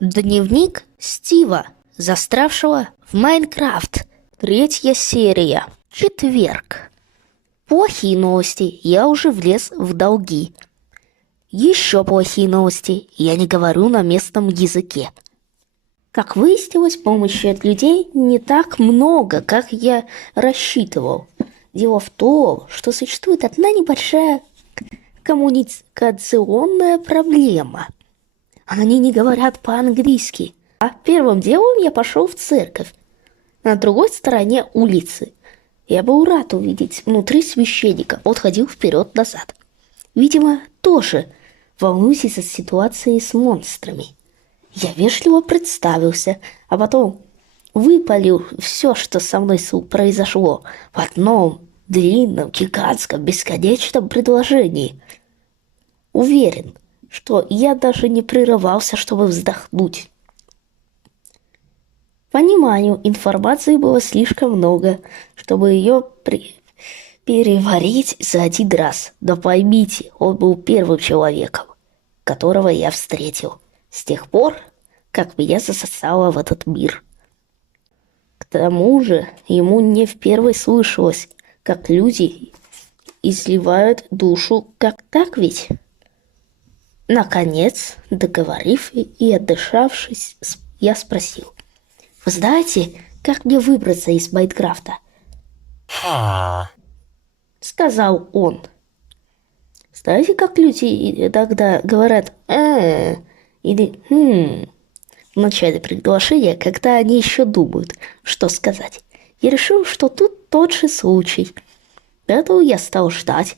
Дневник Стива, застрявшего в Майнкрафт. 3 серия. Четверг. Плохие новости. Я уже влез в долги. Еще плохие новости. Я не говорю на местном языке. Как выяснилось, помощи от людей не так много, как я рассчитывал. Дело в том, что существует одна небольшая коммуникационная проблема. Они не говорят по-английски. А первым делом я пошел в церковь на другой стороне улицы. Я был рад увидеть внутри священника. Он ходил вперед-назад. Видимо, тоже волнуюсь из-за ситуации с монстрами. Я вежливо представился, а потом выпалил все, что со мной произошло, в одном длинном, гигантском, бесконечном предложении. Уверен, что я даже не прерывался, чтобы вздохнуть. Пониманию информации было слишком много, чтобы ее переварить за один раз. Но поймите, он был первым человеком, которого я встретил с тех пор, как меня засосало в этот мир. К тому же ему не впервые слышалось, как люди изливают душу, как так ведь? Наконец, договорив и отдышавшись, я спросил: «Вы знаете, как мне выбраться из Майнкрафта?» Сказал он. Знаете, как люди иногда говорят или в начале приглашения, когда они еще думают, что сказать. Я решил, что тут тот же случай. Поэтому я стал ждать,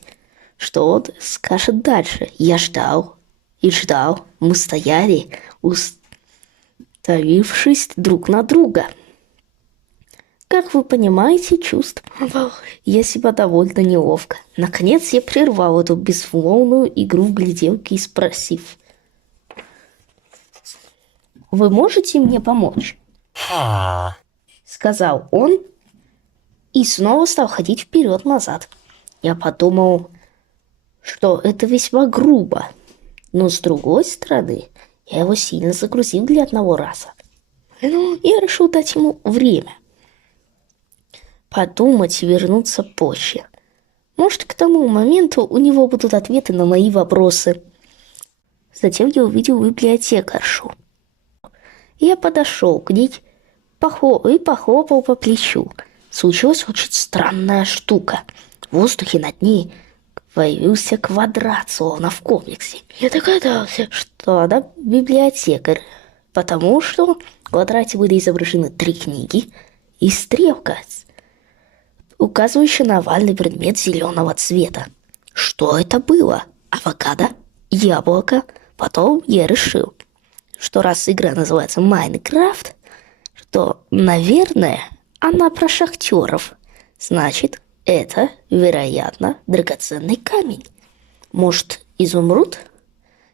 что он скажет дальше. Я ждал и ждал. Мы стояли, уставившись друг на друга. Как вы понимаете, чувствовал я себя довольно неловко. Наконец я прервал эту безмолвную игру в гляделки и спросив: «Вы можете мне помочь?» Сказал он и снова стал ходить вперед-назад. Я подумал, что это весьма грубо. Но с другой стороны, я его сильно загрузил для одного раза. Я решил дать ему время подумать и вернуться позже. Может, к тому моменту у него будут ответы на мои вопросы. Затем я увидел библиотекаршу. Я подошел к ней и похлопал по плечу. Случилась очень странная штука. В воздухе над ней появился квадрат, словно в комиксе. Я догадался, что она библиотекарь, потому что в квадрате были изображены 3 книги и стрелка, указывающая на овальный предмет зеленого цвета. Что это было? Авокадо? Яблоко? Потом я решил, что раз игра называется Майнкрафт, то, наверное, она про шахтеров. Значит, это, вероятно, драгоценный камень. Может, изумруд?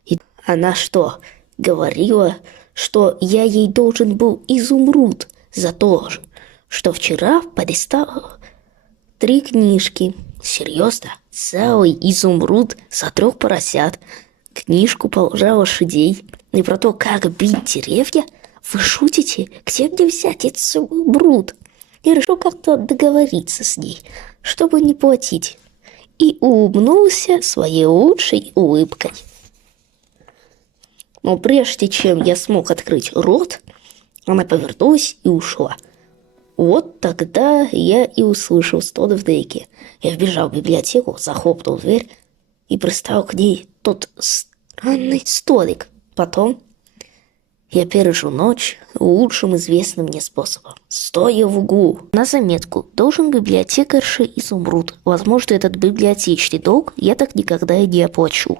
И она что, говорила, что я ей должен был изумруд за то, что вчера полистал 3 книжки. Серьезно? Целый изумруд за 3 поросят, книжку про лошадей и про то, как бить деревья? Вы шутите? Где мне взять этот изумруд? Я решил как-то договориться с ней, чтобы не платить, и улыбнулся своей лучшей улыбкой. Но прежде чем я смог открыть рот, она повернулась и ушла. Вот тогда я и услышал стон вдалеке. Я вбежал в библиотеку, захлопнул дверь и приставил к ней тот странный столик. Потом я пережил ночь лучшим известным мне способом, стоя в углу. На заметку: должен библиотекарше изумруд. Возможно, этот библиотечный долг я так никогда и не оплачу.